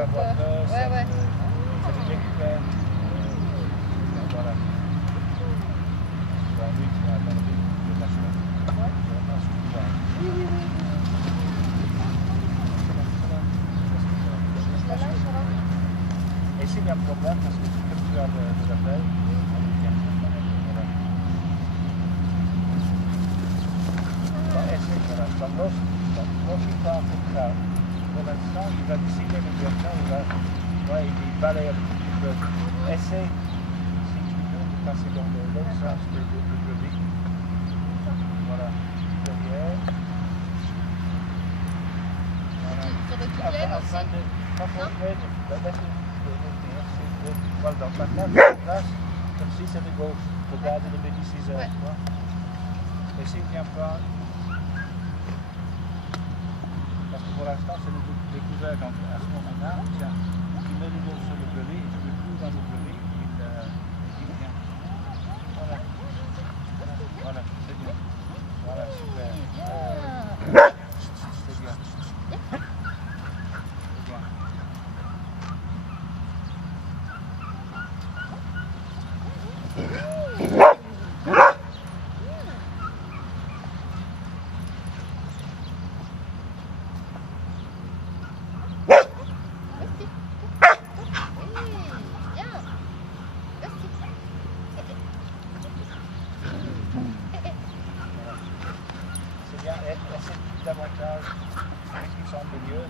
ça coupe. voit pas, Ouais, ça ouais. ça devient hyper. Voilà. Bon, lui, tu vas attendre de lâcher. Ouais. Vraiment suffisant. Oui, oui, oui. Je la lâche alors. Et s'il y a un problème, parce que comme tu as des appels, on vient. Voilà. Bon, essaye, voilà. Donc, lorsqu'il part pour ça, pour l'instant, il va décider de direction, il balaye un petit peu. Essaye, si tu veux, de passer dans l'autre sens de brebis. Voilà. Derrière. Voilà. Sur le tout plein aussi. Pas pour voilà, donc maintenant, je me place comme si c'était gauche, pour garder le médiciseur. Ouais. Et s'il ne vient pas, parce que pour l'instant, c'est le découvert, donc à ce moment-là, tiens, tu mets le dos sur le brevet et tu le cloues dans le brevet, il vient. Voilà. Voilà, c'est bien. Voilà, super. C'est bien. C'est bien. Davantage, qui sont au milieu,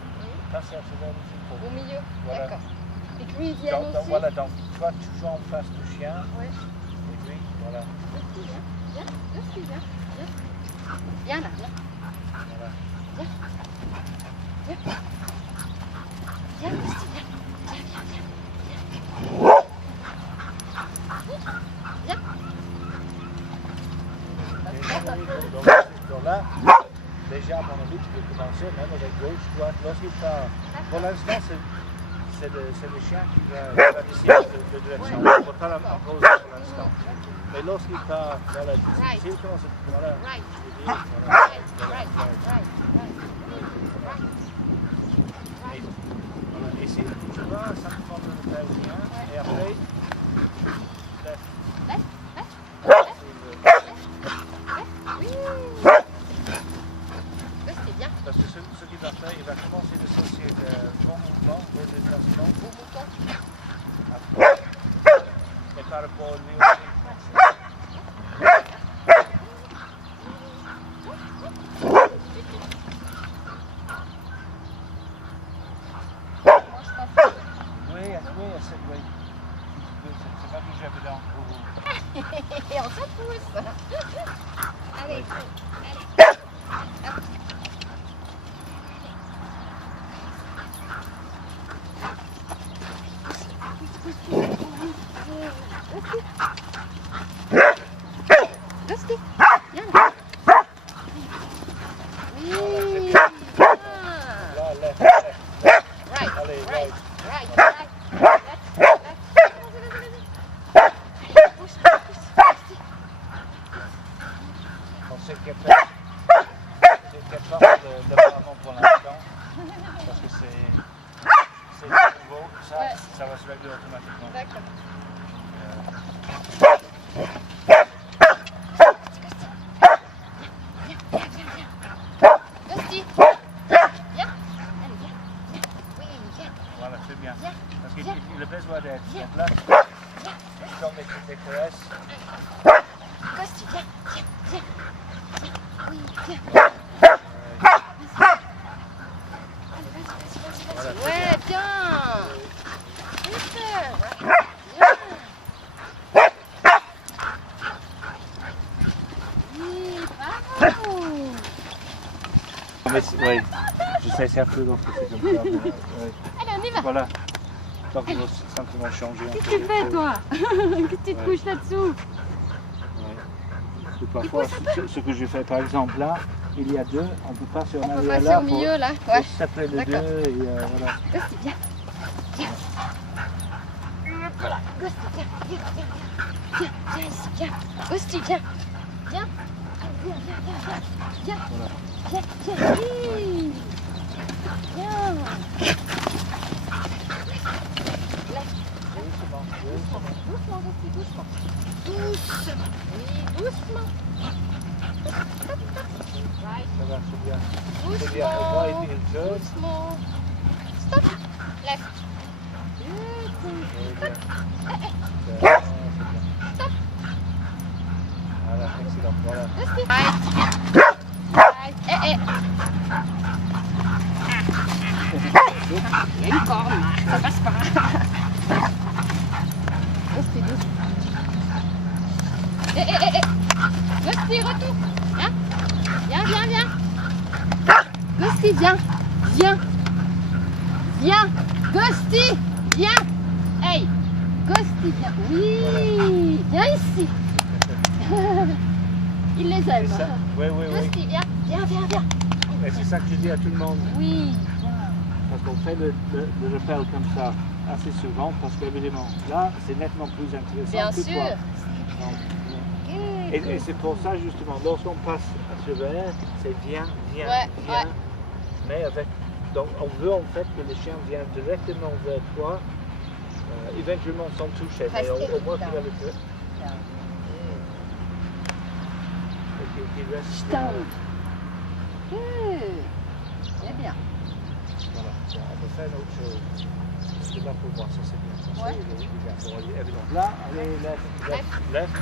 passer à travers le fil. Au milieu, voilà. d'accord. Et que lui, il vienne aussi. Voilà, donc toi, toujours en face du chien. Ouais. Et lui, voilà. Viens, viens là, viens. Voilà. Viens. Viens, Christy, viens. Donc là, déjà, à mon avis, tu peux commencer même avec gauche, droite, lorsqu'il part. Pour l'instant, c'est le chien qui va décider de direction. On ne va pas en cause pour l'instant. Mais lorsqu'il part, voilà, s'il commence, voilà, Right. voilà, Et ici, tu vois, ça me prend le chien, et après, parce que ce qu'il va faire, il va commencer de sortir de bon mouvement, de déplacement, et par rapport à lui aussi. Oui. C'est pas que j'avais dans pour vous. Et on se pousse. Allez, Rusty, viens là. Oui. Là, left. Right, Allez, right, right. right. C'est qu'il n'y a pas de vraiment pour l'instant, parce que c'est nouveau, ça va se régler automatiquement. D'accord. Rusty, viens. Allez, viens. Oui, viens. Voilà, c'est bien. Viens. Parce qu'il Viens. a besoin d'être. Viens. Donc là, Viens. je donne des caresses. Rusty, viens. Viens. Oui, viens. Voilà, c'est Ouais, bien. Super. Bien. Oui, bravo. Oui, je sais, c'est un peu long que c'est comme ça. Mais, ouais. Allez, on y va. Voilà. Donc, il va simplement changer. Qu'est-ce que tu fais, toi? Que tu te couches là-dessous? Ou parfois, ce que je fais, par exemple, là, il y a deux, on peut passer en On peut arrière passer là au milieu, là. pour Ouais. séparer les deux. D'accord. Et voilà. Rusty, viens. Viens. Voilà. Rusty, viens. Viens ici, viens. Rusty, viens. Viens. Viens. Voilà. Viens. Oui. Viens. bien. Widen in turn. Doucement. Stop. Left. Oui, bien. C'est bien. Stop. Voilà, excellent. Voilà. Rusty. Right. Right. Il y a une corne, ça passe pas. Rusty, doucement. Rusty, retour. Viens. Rusty, viens. Ghosty, viens. Hey, Ghosty, viens. Oui, viens ici. Il les aime. Ça, oui. Ghosty, viens. Et c'est ça que je dis à tout le monde. Oui. Parce qu'on fait le rappel comme ça assez souvent, parce qu'évidemment, là, c'est nettement plus intéressant Bien que sûr. toi. Donc, et c'est pour ça, justement, lorsqu'on passe sur VR, c'est bien. Ouais. Mais donc, on veut en fait que le chien vienne directement vers toi, éventuellement sans toucher, mais Restez au moins là. qu'il va le faire. Et qu'il reste. Putain. C'est bien. Voilà, bon, on va faire une autre chose. C'est là pour voir, ça c'est bien. Ça, Ouais. c'est évident. Là, allez, left. Left.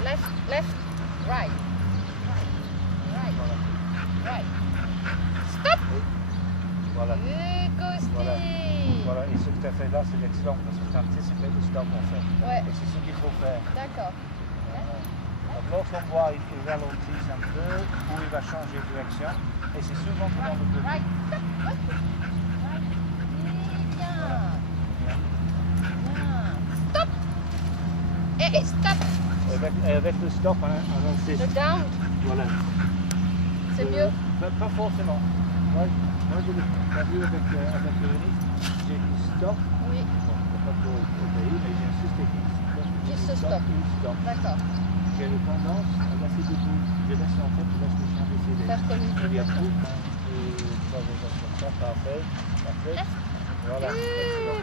Right. Voilà. Right. Stop. Voilà. Ghosty. Voilà, et ce que tu as fait là, c'est excellent parce que tu as anticipé le stop en fait. Ouais. Et c'est ce qu'il faut faire. D'accord. Donc lorsqu'on voit, il ralentisse un peu ou il va changer de direction. Et c'est souvent pendant le début. Right. Stop. Bien. Stop. Et avec le stop, on insiste. Le down, Voilà. c'est mieux. Pas forcément. Moi, je l'ai vu avec le Denis. J'ai dit stop. Oui. Bon, pas trop obéi, mais j'ai insisté Qu'il se stoppe. Stop. D'accord. J'ai le tendance à laisser debout. Je laisse en fait, je laisse le chien décider. Faire comme il Il y a veut. tout. Et trois raisons comme ça, parfait. Voilà. Excellent.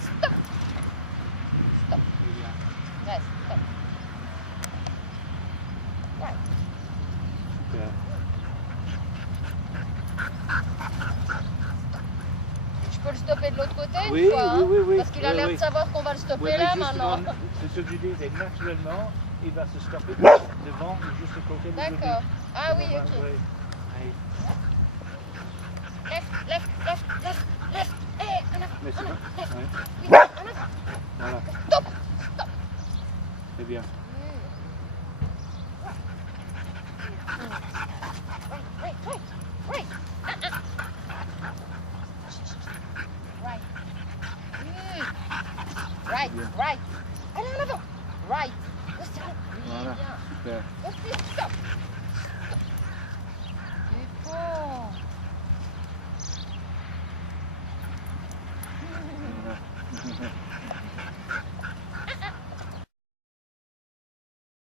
Stop. Très bien. Reste. Stop. Right. Super. Je peux le stopper de l'autre côté Oui, une fois, hein, oui. parce qu'il a l'air de savoir qu'on va le stopper Oui, là mais maintenant. justement, c'est ce que je disais, naturellement, il va se stopper devant ou juste à côté de D'accord. Ah oui, ok. Oui. Left. En avant. Mais c'est bon. Oui. Oui, en avant. Voilà. Stop. C'est bien. Right. Right. Allez en avant. Right. Voilà. Bien. Super. Stop. C'est fort. Voilà.